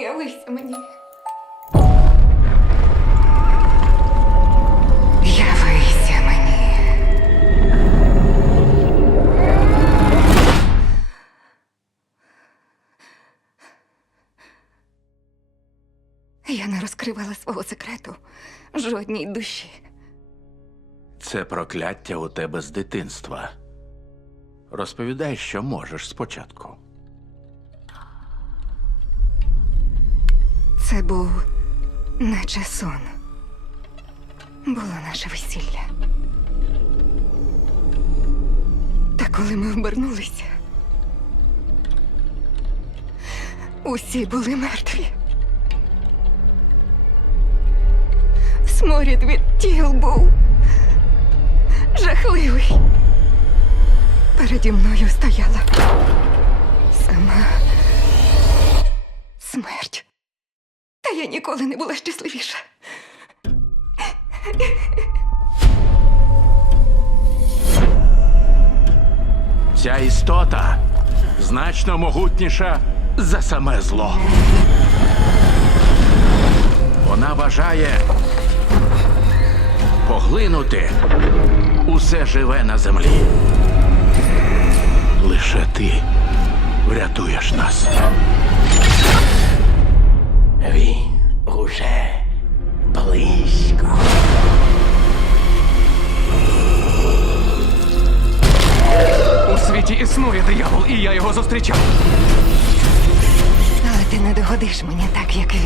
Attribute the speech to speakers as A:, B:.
A: Явися мені. Явися мені. Я не розкривала свого секрету жодній душі.
B: Це прокляття у тебе з дитинства. Розповідай, що можеш спочатку.
A: Це був наче сон. Було наше весілля. Та коли ми обернулися, усі були мертві. Сморід від тіл був жахливий. Переді мною стояла ніколи не була щасливіша.
B: Ця істота значно могутніша за саме зло. Вона бажає поглинути усе живе на землі. Лише ти врятуєш нас.
C: Існує диявол, і я його зустрічав.
A: Але ти не догодиш мені так, як він.